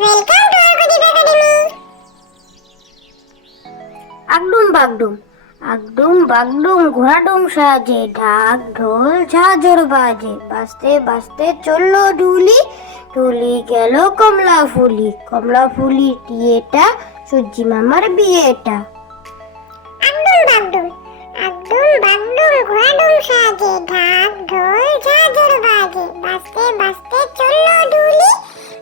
Welcome to Argadeep academy. আগডুম বাগডুম আগডুম বাগডুম ঘোড়াডুম সাজে, ঢাক ঢোল ঝাঁঝর বাজে, বাজতে বাজতে চললো ঢুলি, ঢুলি গেল কমলা ফুলি, কমলা ফুলি টিয়েটা সূর্যি মামার বিয়েটা। আগডুম বাগডুম ঘোড়াডুম সাজে, ঢাক ঢোল ঝাঁঝর বাজে, বাজতে বাজতে চললো ঢুলি,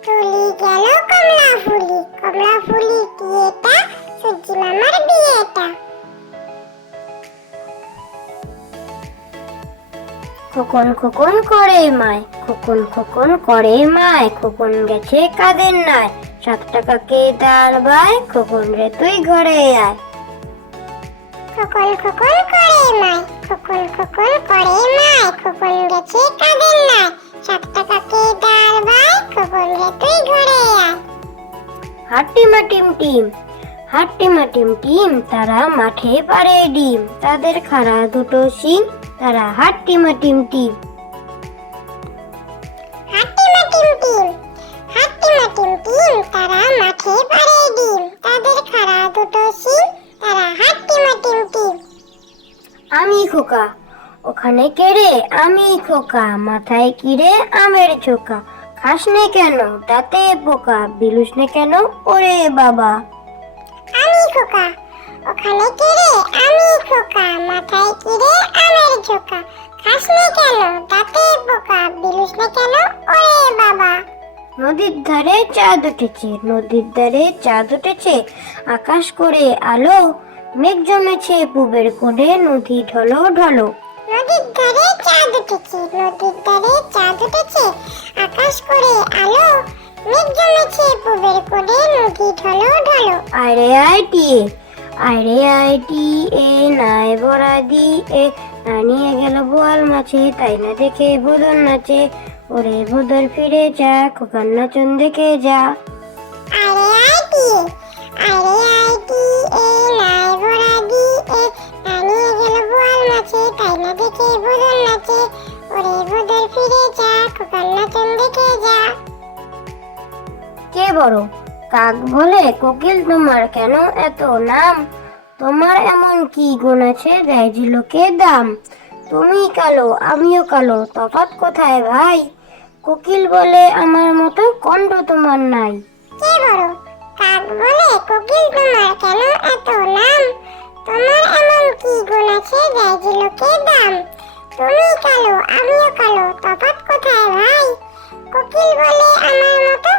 ঢুলি গেল কমলা ফুলি, কমলা ফুলি টিয়েটা সূর্যি মামার বিয়েটা। খোকন খোকন করে মায়, খোকন খোকন করে মায়, খোকন গেছে কাদের নাই, 7 টাকাকে দাঁড় বায়, খোকন রে তুই ঘরে আয়। খোকন খোকন করে মায়, খোকন খোকন করে মায়, খোকন গেছে কাদের নাই, 7 টাকাকে দাঁড় বায়, খোকন রে তুই ঘরে আয়। হাট্টিমা টিম টিম, হাট্টিমা টিম টিম, তারা মাঠে পারে ডিম, তাদের খাড়া দুটো শিং, তারা হাট্টিমা টিম টিম। হাট্টিমা টিম টিম, হাট্টিমা টিম টিম, তারা মাঠে পারে ডিম, তাদের খাড়া দুটো শিং, তারা হাট্টিমা টিম টিম। আমি খোকা, ওখানে কেড়ে আমি খোকা, মাথায় কিরে আমের ছোকা, খাস নে কেন দাঁতে পোকা, বিলুস নে কেন ওরে বাবা। আমি খোকা, ওখানে কেড়ে আমি খোকা, মাথায় কিরে আমের ঝোকা, খাস নে কেন দাঁতে পোকা, বিলুস নে কেন ওরে বাবা। নদীর ধারে চাঁদ উঠেছে, নদীর ধারে চাঁদ উঠেছে, আকাশ করে আলো, মেঘ জমেছে পুবের কোণে, নদী ঢলো ঢলো। নদীর ধারে চাঁদ উঠেছে, নদীর ধারে চাঁদ উঠেছে, আকাশ করে আলো, মেঘ জমেছে পুবের কোণে, নদী ঢলো ঢলো। আরে আইটিএ, আরে আইটিএ, নাই বড়া দিয়ে, না নিয়ে গেল বোয়াল মাছে, তাই না দেখে ভোদর নাচে, ওরে ভোদর ফিরে যা, খোকার নাচন দেখে যা। আরে আইটিএ, আরে আইটিএ, নাই ভরা দিয়ে, না নিয়ে গেল বোয়াল মাছে, তাই না দেখে ভোদর নাচে, ওরে ভোদর ফিরে যা, খোকার নাচন দেখে যা। কে বড়? কাক বলে, কোকিল তোমার কেন এত নাম, তোমার এমন কি গুণ আছে দেয় যে লোকে দাম, তুমি কালো আমিও কালো, তফাৎ কোথায় ভাই, কোকিল বলে আমার মতো কণ্ঠ তোমার নাই। কে বড়? কাক বলে, কোকিল তোমার কেন এত নাম, তোমার এমন কি গুণ আছে দেয় যে লোকে দাম, তুমি কালো আমিও কালো, তফাৎ কোথায় ভাই, কোকিল বলে আমার মতো